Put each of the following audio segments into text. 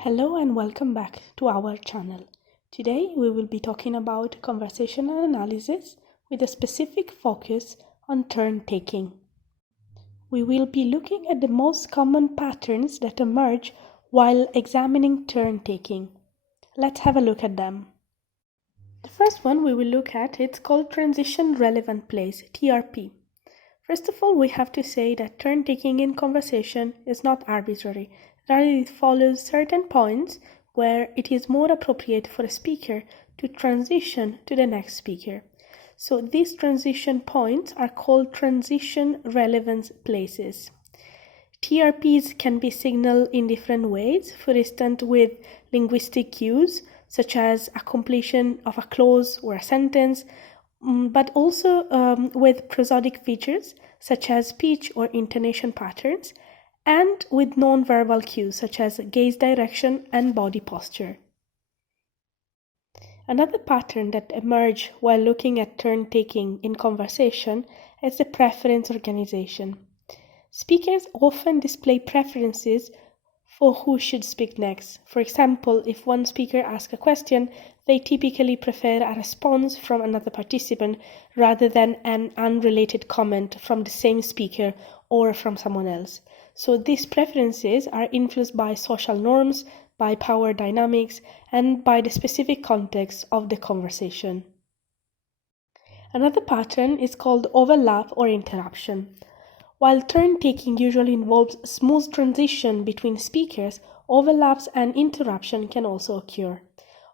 Hello and welcome back to our channel. Today we will be talking about conversational analysis with a specific focus on turn taking. We will be looking at the most common patterns that emerge while examining turn taking. Let's have a look at them. The first one we will look at, it's called transition relevant place, TRP. First of all, we have to say that turn taking in conversation is not arbitrary. Rather, it follows certain points where it is more appropriate for a speaker to transition to the next speaker. So these transition points are called transition relevance places. TRPs can be signaled in different ways, for instance with linguistic cues such as a completion of a clause or a sentence, but also with prosodic features such as speech or intonation patterns, and with non-verbal cues such as gaze direction and body posture. Another pattern that emerges while looking at turn-taking in conversation is the preference organization. Speakers often display preferences for who should speak next. For example, if one speaker asks a question, they typically prefer a response from another participant rather than an unrelated comment from the same speaker or from someone else. So these preferences are influenced by social norms, by power dynamics, and by the specific context of the conversation. Another pattern is called overlap or interruption. While turn-taking usually involves smooth transition between speakers, overlaps and interruption can also occur.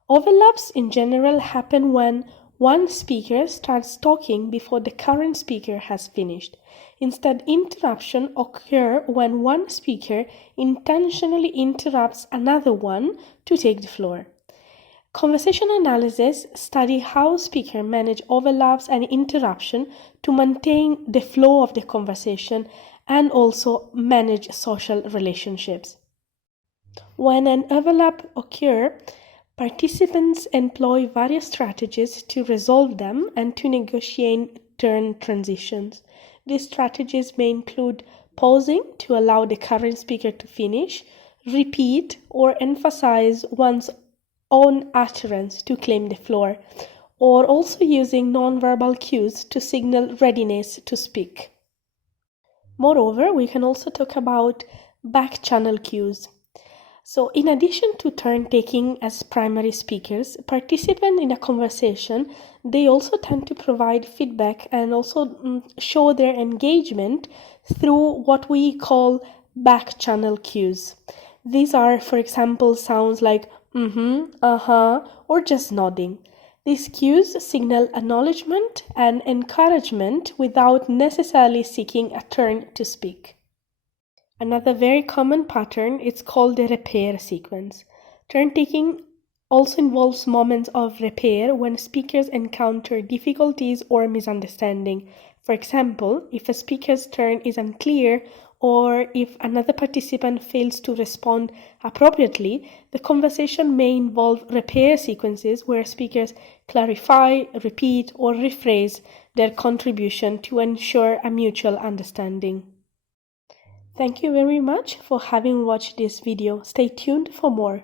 Overlaps in general happen when one speaker starts talking before the current speaker has finished. Instead, interruption occur when one speaker intentionally interrupts another one to take the floor. Conversational analysis study how speakers manage overlaps and interruption to maintain the flow of the conversation and also manage social relationships. When an overlap occurs, participants employ various strategies to resolve them and to negotiate turn transitions. These strategies may include pausing to allow the current speaker to finish, repeat or emphasize one's own utterance to claim the floor, or also using non-verbal cues to signal readiness to speak. Moreover, we can also talk about back-channel cues. So in addition to turn-taking as primary speakers, participants in a conversation, they also tend to provide feedback and also show their engagement through what we call back-channel cues. These are, for example, sounds like or just nodding. These cues signal acknowledgement and encouragement without necessarily seeking a turn to speak. Another very common pattern is called the repair sequence. Turn-taking also involves moments of repair when speakers encounter difficulties or misunderstanding. For example, if a speaker's turn is unclear or if another participant fails to respond appropriately, the conversation may involve repair sequences where speakers clarify, repeat, or rephrase their contribution to ensure a mutual understanding. Thank you very much for having watched this video. Stay tuned for more.